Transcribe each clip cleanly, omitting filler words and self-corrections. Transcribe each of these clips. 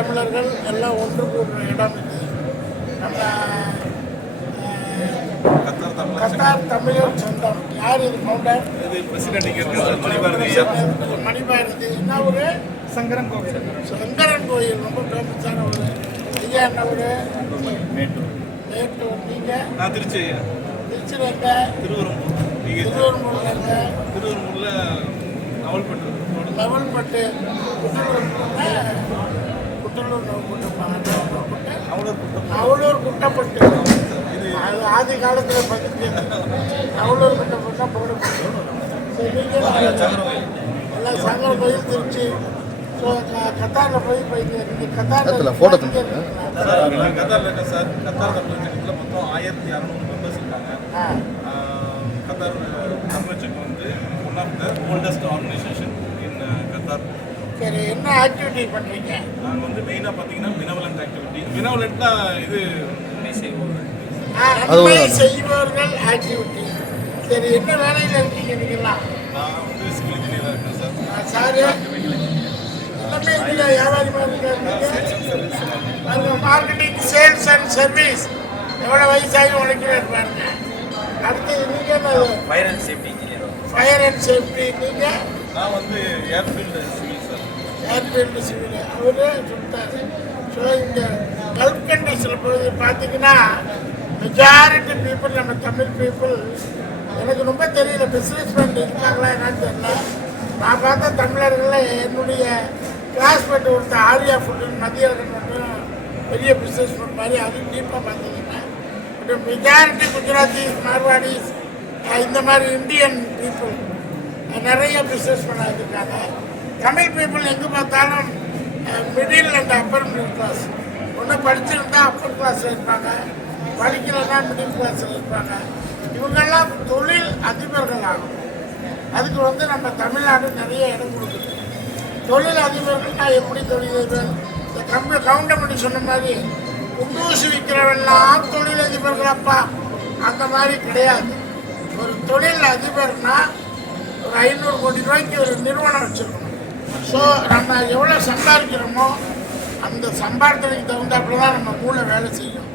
தமிழர்கள் எல்லாம் ஒன்று கூடுற இடம் இது. நம்ம கத்தார் தமிழர் சொந்தம். யார் இது ஃபவுண்டர்? மணிபாரதி. என்ன ஒரு சங்கரன் கோயில் ரொம்ப ஃபேமஸான ஒரு ஐயா. என்ன ஒரு மேட்டூர். நீங்கள் திருச்சியில் இருக்க திருவரம்பூரில் லெவல்பட்டு அவளூர் குட்டப்பட்டு. அது ஆதி காலத்தில் பதிஞ்சது. அவளூர் குட்டப்பட்டா போடப்பட்டு. எல்லாம் சங்கர கோயில் திருச்சி. ஸோ கத்தாரில் போய் போயிட்டு கத்தாரில் ஃபோட்டோ கத்தாரில் இருக்கேன் சார். கத்தார் தமிழ் சங்கத்தில் மொத்தம் 1600 மெம்பர்ஸ் இருக்காங்க. கத்தார் தமிழ் சங்கம் வந்து one of the oldest organisation in Qatar. சரி, என்ன ஆக்டிவிட்டி பண்ணுறீங்க? நாங்கள் வந்து மெயினாக பார்த்தீங்கன்னா பினவலண்ட் ஆக்டிவிட்டி. பினவலண்ட்னா இது செய்பவர்கள் ஆக்டிவிட்டி. சரி, என்ன வேலையில் இருக்கீங்க நீங்கள்லாம்? நான் வந்து சிவில் இன்ஜினியராக இருக்கேன் சார். சார் எல்லாமே இதில் வியாபாரிமாக இருக்காங்க. Marketing, sales and service. எவ்வளோ வயசாகி உழைக்கிறாரு பாருங்க. அடுத்தது நீங்கள் fire and safety engineer. Fire and safety. நீங்கள்? நான் வந்து airfield civil sir. Airfield civil. அவரு சொல்லிட்டாரு. ஸோ இந்த கல்ஃப் கண்ட்ரீஸில் போய் பார்த்தீங்கன்னா மெஜாரிட்டி பீப்புள் நம்ம தமிழ் பீப்புள். எனக்கு ரொம்ப தெரியல பிஸ்னஸ் மேன் இருக்காங்களா என்னன்னு தெரியல. நான் பார்த்த தமிழர்களில் என்னுடைய கிளாஸ்மேட் ஒருத்தர் ஆரியா ஃபுட்டுன்னு மத்தியரகன் மட்டும் பெரிய பிஸ்னஸ் மேன் மாதிரி. அதுவும் டீப்பாக பார்த்தீங்கன்னா பட் மெஜாரிட்டி குஜராத்திஸ், மார்வாடிஸ், இந்த மாதிரி இந்தியன் பீப்புள் நிறைய பிஸ்னஸ் மேன் இருக்காங்க. தமிழ் பீப்புள் எங்கே பார்த்தாலும் middle and upper middle class. ஒன்று படிச்சிருந்தா அப்பர் கிளாஸில் இருப்பாங்க, படிக்கலைன்னா மிடில் கிளாஸில் இருப்பாங்க. இவங்கெல்லாம் தொழில் அதிபர்கள் ஆகும். அதுக்கு வந்து நம்ம தமிழ்நாடு நிறைய இடம் கொடுக்குது. தொழில் அதிபர்கள்னா எப்படி தொழிலதிபர்? இந்த கவுண்டமணி சொன்ன மாதிரி குண்டூசி விற்கிறவெல்லாம் தொழில் அதிபர்களப்பா, அந்த மாதிரி கிடையாது. ஒரு தொழில் அதிபர்னா ஒரு 500 கோடி ரூபாய்க்கு ஒரு நிறுவனம் வச்சுருக்கணும். ஸோ நம்ம எவ்வளோ சம்பாதிக்கிறோமோ அந்த சம்பாதிக்கிறதுக்கு தகுந்தாப்புல தான் நம்ம மூளை வேலை செய்யும்.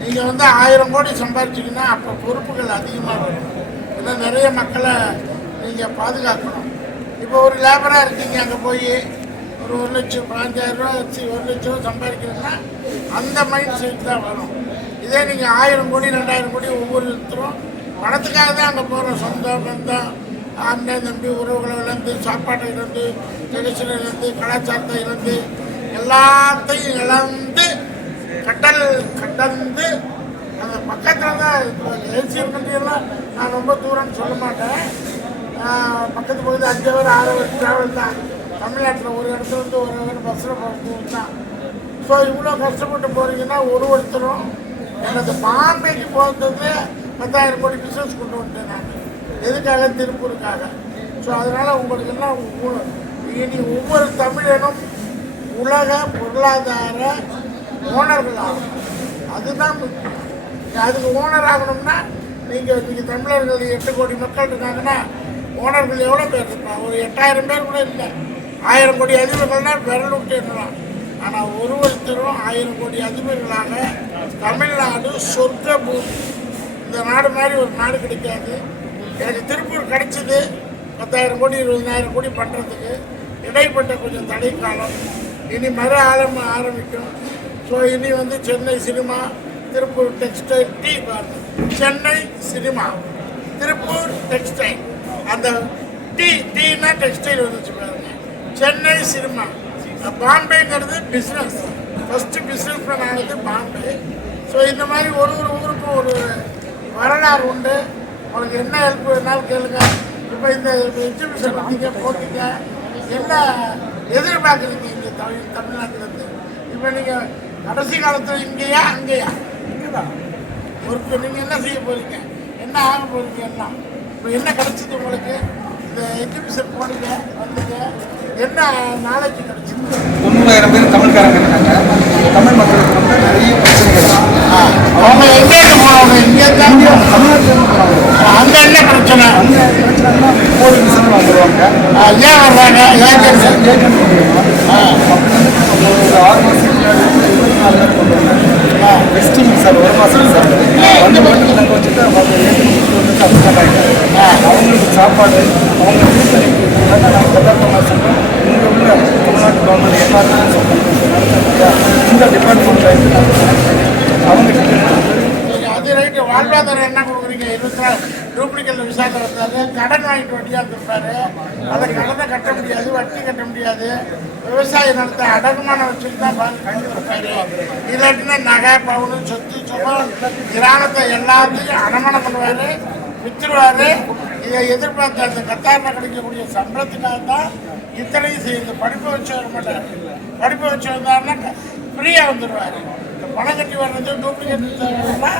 நீங்கள் வந்து 1000 கோடி சம்பாதிச்சிங்கன்னா அப்போ பொறுப்புகள் அதிகமாக வரும். ஏன்னா நிறைய மக்களை நீங்கள் பாதுகாக்கணும். இப்போ ஒரு லேபராக இருக்கீங்க, அங்கே போய் ஒரு 1 லட்சம் 15,000 ரூபா வச்சு 1 லட்ச ரூபா சம்பாதிக்கிறதுனா அந்த மைண்ட் செட் தான் வரும். இதே நீங்கள் 1000 கோடி 2000 கோடி ஒவ்வொருத்தரும் பணத்துக்காக தான் அங்கே போகிறோம். சொந்தம் பந்தம், அண்ணன் தம்பி உறவுகளை இழந்து, சாப்பாட்டை இழந்து, ட்ரெடிஷனை இழந்து, கலாச்சாரத்தை இழந்து, எல்லாத்தையும் இழந்து கடந்து அந்த பக்கத்தில் தான் ஏசியன் கண்ட்ரியெல்லாம் நான் ரொம்ப தூரம்னு சொல்ல மாட்டேன். பக்கத்து பகுதி 5 ஹவர் 6 ஹவர் ட்ராவல் தான். தமிழ்நாட்டில் ஒரு இடத்துல இருந்து ஒரு ஹவர் பஸ்ஸில் போகிறது தான். ஸோ இவ்வளோ கஷ்டப்பட்டு போகிறீங்கன்னா ஒருத்தரும் எனது பாம்பேக்கு போகிறது 10,000 கோடி பிஸ்னஸ் கொண்டு வந்துட்டேன் நான். எதுக்காக? திருப்பூருக்காக. ஸோ அதனால் உங்களுக்கெல்லாம் இனி ஒவ்வொரு தமிழனும் உலக பொருளாதார ஓனர்கள் ஆகணும். அதுதான் முக்கியம். அதுக்கு ஓனர் ஆகணும்னா நீங்கள் தமிழர்கள் 8 கோடி மக்கள் இருக்காங்கன்னா ஓனர்கள் எவ்வளோ பேர் இருப்பாங்க? ஒரு 8000 பேர் கூட இல்லை. 1000 கோடி அதிபர்கள்னால் விரல் விட்டு எண்ணலாம். ஆனால் ஒருத்தரும் 1000 கோடி அதிபர்களாக தமிழ்நாடு சொர்க்க பூமி. இந்த நாடு மாதிரி ஒரு நாடு கிடைக்காது. எனக்கு திருப்பூர் கிடைச்சிது 10,000 கோடி 20,000 கோடி பண்ணுறதுக்கு. இடைப்பட்ட கொஞ்சம் தடை காலம். இனி ஆரம்பிக்கும். ஸோ இனி வந்து Chennai cinema, Tiruppur textile, Chennai cinema, Tiruppur textile. அந்த டீனா டெக்ஸ்டைல் வந்துச்சு பாருங்க. சென்னை சினிமா. பாம்பேங்கிறது பிஸ்னஸ். ஃபஸ்ட்டு பிஸ்னஸ் மேன் ஆனது பாம்பே. ஸோ இந்த மாதிரி ஒரு ஊருக்கும் ஒரு வரலாறு உண்டு. உங்களுக்கு என்ன ஹெல்ப் வேணாலும் கேளுங்க. இப்போ இந்த எக்ஸிபிஷன் நீங்கள் போட்டீங்க, என்ன எதிர்பார்க்குறீங்க இங்கே தமிழ்நாட்டிலேருந்து? இப்போ நீங்கள் கடைசி காலத்தில் இங்கேயா அங்கேயா? இங்கே தான் ஒர்க்கு. நீங்கள் என்ன செய்ய போகிறீங்க? என்ன ஆக போகிறீங்க? எல்லாம் இப்போ என்ன கிடச்சிது உங்களுக்கு? இந்த எக்ஸிபிஷன் போனீங்க, வந்தீங்க, என்ன நாலேஜ் கிடச்சிது? 90,000 பேர் தமிழ்காரங்க இருக்காங்க. தமிழ் மக்களுக்கு வந்து நிறைய பிரச்சனைகள். அவங்க எங்கேருந்து போனவங்க? இங்கே தான் தமிழ்நாட்டிலேருந்து போனவங்க. அங்கே என்ன பிரச்சனை? அங்கே பிரச்சனைனா போலீஸ் விசாரணை வந்துடுவாங்க. ஏன் வர்றாங்க? ஏஜென்ட் ஏஜென்ட் பண்ணிடுவாங்க. அப்படி வந்து ஒரு 6 மாதம் எந்த டிபார்ட்மெண்ட்டில் அவங்க அது ரைட்டு. வாழ்வாதாரம் என்ன கொடுக்குறீங்க? 24 டூப்ளிகேட் விசாரிக்க வந்தாரு, கடன் வாங்கிட்டு வட்டியாக இருப்பாரு, அதை கடனை கட்ட முடியாது, வட்டி கட்ட முடியாது, விவசாய நிலத்தை அடகுமானம் வச்சுட்டு தான் கொடுப்பாரு. இல்லாட்டினா நகை பவுனு சொத்து சுகம் கிராமத்தை எல்லாத்தையும் அடமானம் பண்ணுவார், விற்றுருவார். இதை எதிர்பார்த்த அந்த கத்தாரில் கிடைக்கக்கூடிய சம்பளத்துக்காக தான் இத்தனையும் செய்யுது. படிப்பு வச்சு வர மாட்டார். படிப்பு வச்சு வந்தாருன்னா ஃப்ரீயாக வந்துடுவார். இந்த பணம் கட்டி வர்றது டூப்ளிகேட் விசாரணைனா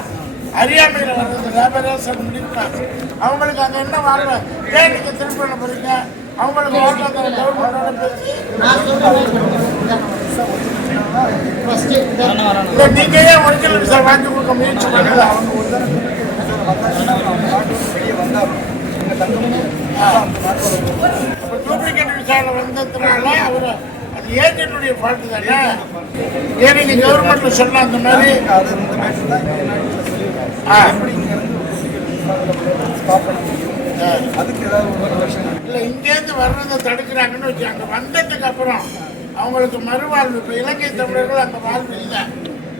அறியாமையில் வர்றது லேபரேஷன் மிடில் கிளாஸ். அவங்களுக்கு அங்கே என்ன வாழ்வு ஏன் நீங்கள் திருப்பி பண்ண போகிறீங்க? அவங்களுக்கு வாழ்வாதாரம் கவர்மெண்டோட பேசி இல்லை, நீங்கள் ஏன் ஒரிஜினல் விசா வாங்கி கொடுக்க முயற்சி பண்ணல? இப்போ டூப்ளிகேட் விசாவில் வந்ததுனால அவர் அது ஏஜென்ட்டுடைய ஃபால்ட்டு தானே. ஏன் நீங்கள் கவர்மெண்ட்டில் சொல்லலாம் அந்த மாதிரி இல்லை இங்கேருந்து வர்றதை தடுக்கிறாங்கன்னு வச்சு அங்கே வந்ததுக்கு அப்புறம் அவங்களுக்கு மறுவாழ்வு. இப்போ இலங்கை தமிழர்கள் அந்த வாழ்வு இல்லை,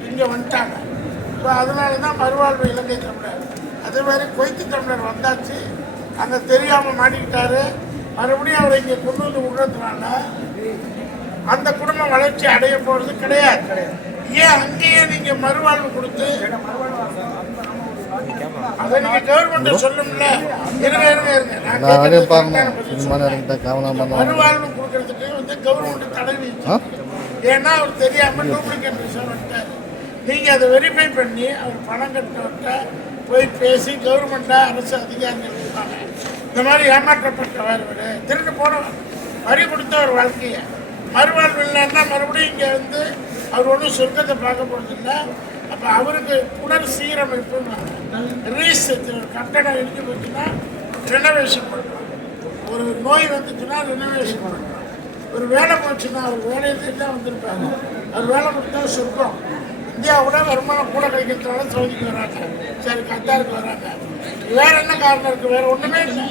இங்கே வந்துட்டாங்க. இப்போ அதனால தான் மறுவாழ்வு இலங்கை தமிழர். அதே மாதிரி கொய்த்து தமிழர் வந்தாச்சு, அங்கே தெரியாமல் மாட்டிக்கிட்டாரு. மறுபடியும் அவரை இங்கே கொண்டு வந்து விடுறதுனால அந்த குடும்பம் வளர்ச்சி அடைய போகிறது கிடையாது. ஏன் அங்கேயே நீங்கள் மறுவாழ்வு கொடுத்து அதை நீங்க கவர்மெண்ட் சொல்லும்ல. மறுவாழ்வு கொடுக்கறதுக்கு வந்து கவர்மெண்ட் தடை வைச்சு. ஏன்னா அவர் தெரியாம டூப்ளிகேட் விசா வந்துட்டாரு. நீங்க அதை வெரிஃபை பண்ணி அவர் பணம் கட்டவர்கிட்ட போய் பேசி கவர்மெண்ட்டா அரசு அதிகாரிகள் இருப்பாங்க, இந்த மாதிரி ஏமாற்றப்பட்டவர் திருட்டு போனவர் வரி கொடுத்த ஒரு வாழ்க்கையை மறுவாழ்வு இல்லைன்னா மறுபடியும் இங்கே வந்து அவர் ஒன்றும் சொர்க்கத்தை பார்க்க போகிறதில்லை. அப்போ அவருக்கு புனர் சீரமைப்பு ரீசெட் கட்டணம் இடிஞ்சு போச்சுன்னா ரெனோவேஷன் பண்ணுறோம். ஒரு நோய் வந்துச்சுன்னா ரெனோவேஷன் பண்ணுறோம். ஒரு வேலை போச்சுன்னா அவர் வேலையை தான் வந்திருப்பாங்க. அவர் வேலை கொடுத்தா சொர்க்கம். இந்தியாவோட வருமானம் கூட கிடைக்கிறதுனால சவுதிக்கு வராங்க, சரி கத்தாருக்கு வராங்க. வேற என்ன காரணம் இருக்குது? வேற ஒன்றுமே இல்லை.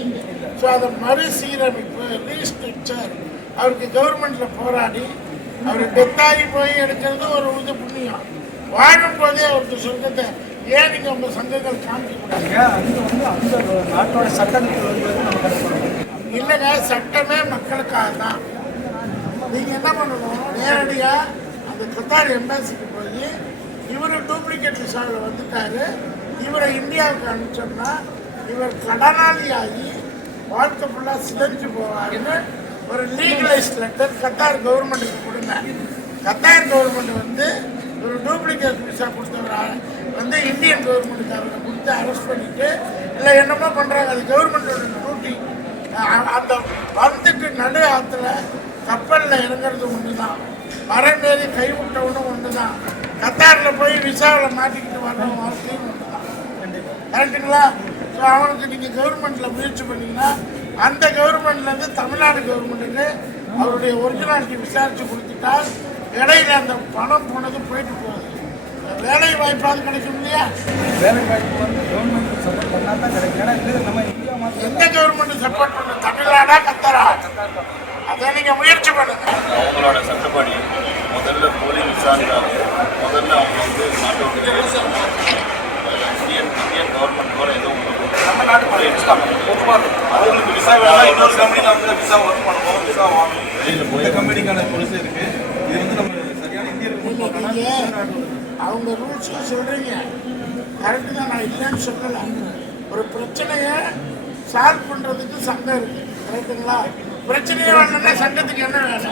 ஸோ அதை மறுசீரமைப்பு ரீஸ்ட்ரக்சர் அவருக்கு கவர்மெண்ட்டில் போராடி அவர் டெத்தாகி போய் எடுக்கிறது ஒரு இது புண்ணியம். வாழும் போதே அவருக்கு சொர்க்கத்தை ஏன் நீங்கள் உங்கள் சங்கங்கள் காமிக்கக்கூடாது? இல்லைங்க, சட்டமே மக்களுக்காக தான். நீங்கள் என்ன பண்ணணும், நேரடியாக அந்த கத்தார் எம்பசிக்கு போய் இவர் டூப்ளிகேட் விசாவில் வந்துட்டாரு, இவரை இந்தியாவுக்கு அனுப்பிச்சோம்னா இவர் கடனாளி ஆகி வாழ்க்கை ஃபுல்லாக சிதைஞ்சு போவாருன்னு ஒரு லீகலைஸ்ட் லெட்டர் கத்தார் கவர்மெண்ட்டுக்கு கொடுங்க. கத்தார் கவர்மெண்ட் வந்து ஒரு டூப்ளிகேட் விசா கொடுத்தவர் வந்து இந்தியன் கவர்மெண்ட்டுக்கு அவரை கொடுத்து அரெஸ்ட் பண்ணிட்டு இல்லை என்னமோ பண்ணுறாங்க. அது கவர்மெண்டோட டியூட்டி. அந்த வந்துட்டு நடு ஆற்றுல கப்பலில் இறங்குறது ஒன்று தான், மரமேறி கைவிட்டவனும் ஒன்று தான், கத்தாரில் போய் விசாவில் மாட்டிக்கிட்டு வர்ற வாழ்க்கையும் ஒன்று தான். கரெக்டுங்களா? ஸோ அவனுக்கு நீங்கள் கவர்மெண்ட்டில் முயற்சி பண்ணிங்கன்னா அந்த கவர்மெண்ட்லேருந்து தமிழ்நாடு கவர்மெண்ட்டுக்கு அவருடைய ஒரிஜினாலிட்டி விசாரித்து கொடுத்துட்டா இடையில அந்த பணம் போனது போயிட்டு போகுது. வேலை வாய்ப்பாவது கிடைக்கும் இல்லையா? வேலை வாய்ப்பு வந்து கவர்மெண்ட் சப்போர்ட் பண்ணால் தான் கிடைக்கும். ஏன்னா இது நம்ம இந்தியா மாதிரி எந்த கவர்மெண்ட் சப்போர்ட் பண்ண? தமிழ்நாடா கத்தாரா? அதை நீங்கள் முயற்சி பண்ணுங்க. அவங்களோட சட்டப்படி முதல்ல போலி விசாரித்தாங்க. முதல்ல அவங்க வந்து நாட்டு இந்தியன் கவர்மெண்ட் கூட எதுவும் நம்ம நாட்டு அவங்களுக்கு விசா வேணா இன்னொரு கம்பெனி நம்ம விசா ஒர்க் பண்ணுவோம், விசா வாங்கணும். வெளியில் போய் கம்பெனிக்கான பொலிசி இருக்கு. இது வந்து நம்ம சரியான இந்தியர்கள் அவங்க ரூல்ஸும் சொல்கிறீங்க, கரெக்டு தான், நான் இல்லைன்னு சொல்லலை. ஒரு பிரச்சனையை சால்வ் பண்ணுறதுக்கு சங்கம் இருக்குது, கரெக்டுங்களா? பிரச்சனையே வரணும்னா சங்கத்துக்கு என்ன வேலை?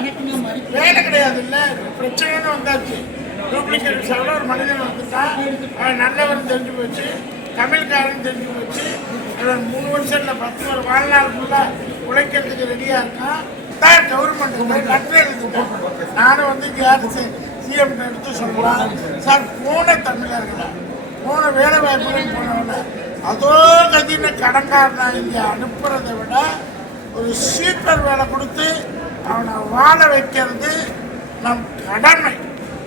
வேலை கிடையாது. இல்லை, பிரச்சனைன்னு வந்தாச்சு. டூப்ளிகேட் விசாவில் ஒரு மனிதன் வந்துட்டா அவன் நல்லவன் தெரிஞ்சு போச்சு, தமிழ்காரன் தெரிஞ்சு போச்சு, 3 வருஷம் இல்லை 10 வருஷம் வாழ்நாள் ஃபுல்லாக உழைக்கிறதுக்கு ரெடியாக இருக்கான். தான் கவர்மெண்ட் லெட்டர் எழுதுட்டேன். நானும் வந்து இங்கே சிஎம் எடுத்து சொல்லலாம், சார் போன தமிழர்களை போன வேலை வாய்ப்புகள் போனவன அதோ கதின்னு கடன்காரனா இங்கே அனுப்புறதை விட ஒரு சீப்பர் வேலை கொடுத்து அவனை வாழ வைக்கிறது நம் கடமை.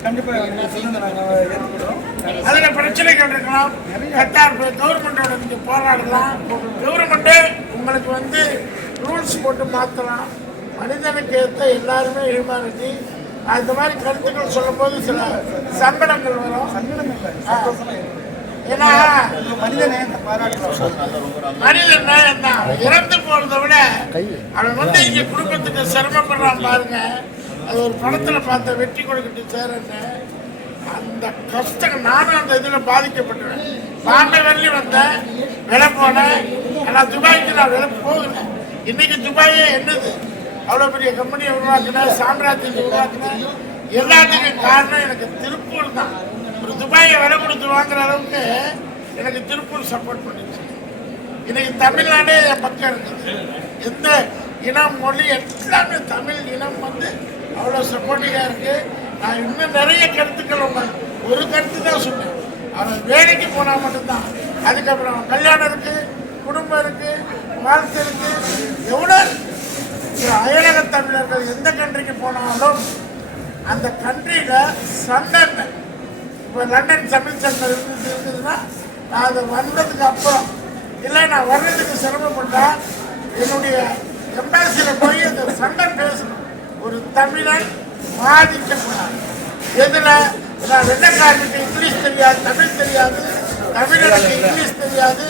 கண்டிப்பாக நீங்கள் சொல்லுங்க, நாங்கள் ஏற்றுக்கிறோம். அதில் பிரச்சனைகள் இருக்கலாம். கத்தார் கவர்மெண்டோட நீங்கள் போராடலாம். கவர்மெண்ட்டு உங்களுக்கு வந்து ரூல்ஸ் போட்டு மாற்றலாம். மனிதனுக்கு ஏற்ற எல்லாருமே ஹியூமானிட்டி இந்த மாதிரி கருத்துக்கள் சொல்லும்போது சில சங்கடங்கள் வரும். ஏன்னா மனிதநேயம் பாராட்டுறோம். மனிதன் என்ன இறந்து போறதை விட அவன் வந்து இங்க குடும்பத்துக்கு சிரமப்படுறான் பாருங்க. அது ஒரு படத்துல பார்த்த வெற்றி கொடுக்கிட்டு சேரன்னு அந்த கஷ்டம். நானும் அந்த இதுல பாதிக்கப்பட்டுவேன். பாம்பே வரலையும் வந்தேன், விலை போனேன். ஆனால் துபாய்க்கு நான் விலை போகிறேன். இன்னைக்கு துபாயே என்னது, அவ்வளோ பெரிய கம்பெனியை உருவாக்குனேன், சாம்ராஜ்யத்தை உருவாக்குனேன். எல்லாத்துக்கும் காரணம் எனக்கு திருப்பூர் தான். ஒரு துபாயை விலை கொடுத்து வாங்குற அளவுக்கு எனக்கு திருப்பூர் சப்போர்ட் பண்ணிச்சு. இன்னைக்கு தமிழ்நாடே என் பக்கம் இருக்குது. எந்த இனம் மொழி எல்லாமே தமிழ் இனம் வந்து அவ்வளோ சப்போர்ட்டிங்காக இருக்கு. நான் இன்னும் நிறைய கருத்துக்கள் ஒரு கருத்து தான் சொன்னேன். அவன் வேலைக்கு போனால் மட்டும்தான். அதுக்கப்புறம் கல்யாணம் இருக்கு, குடும்பம் இருக்கு, வாழ்க்கை இருக்கு. எவ்வளோ அயலக தமிழர்கள் எந்த கண்ட்ரிக்கு போனாலும் அந்த கண்ட்ரியில் சண்டை. இப்போ லண்டன் தமிழ் சங்கம் இருந்ததுன்னா நான் அதை வந்ததுக்கு அப்புறம் இல்லை, நான் வர்றதுக்கு சிரமப்பட்டா என்னுடைய எம்பாசியில் போய் அந்த சண்டை பேசணும். ஒரு தமிழன் பாதிக்கக்கூடாது. எதில் நான் வெள்ளக்காரனுக்கு இங்கிலீஷ் தெரியாது, தமிழ் தெரியாது, தமிழனுக்கு இங்கிலீஷ் தெரியாது,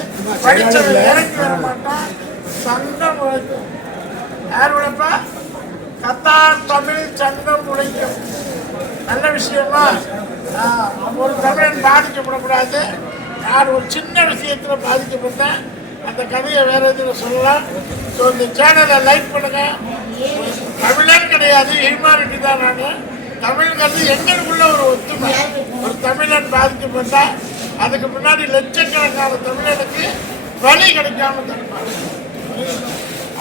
படித்தவன் இறங்கி வர மாட்டான். சங்கம் உழைக்கும். யார் உழைப்பா? கத்தார் தமிழ் சங்கம் உழைக்கும். நல்ல விஷயமா? ஒரு தமிழன் பாதிக்கப்படக்கூடாது. நான் ஒரு சின்ன விஷயத்தில் பாதிக்கப்பட்டேன். அந்த கதையை வேற எதுவும் சொல்லலாம். ஸோ இந்த சேனலை லைக் பண்ணுங்க. தமிழன் கிடையாது, ஹியூமானிட்டி தான். நான் தமிழ்ங்கிறது எங்களுக்குள்ள ஒரு ஒத்துமை. ஒரு தமிழன் பாதிக்கப்பட்டா அதுக்கு முன்னாடி லட்சக்கணக்கான தமிழனுக்கு வழி கிடைக்காம தருவாங்க.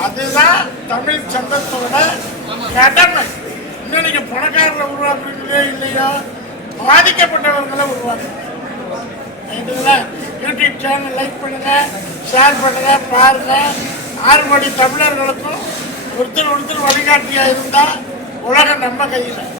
அதுதான் தமிழ் சங்கத்தோட கடமை. இன்னும் நீங்க பணக்காரர்களை உருவாக்குறீங்களோ இல்லையோ, பாதிக்கப்பட்டவர்களை உருவாக்குறீங்க. யூடியூப் சேனல் லைக் பண்ணுங்க, ஷேர் பண்ணுங்க, பாருங்க. 6 கோடி தமிழர்களுக்கும் ஒருத்தர் வழிகாட்டியா இருந்தா உலகம் நம்ம கையில்.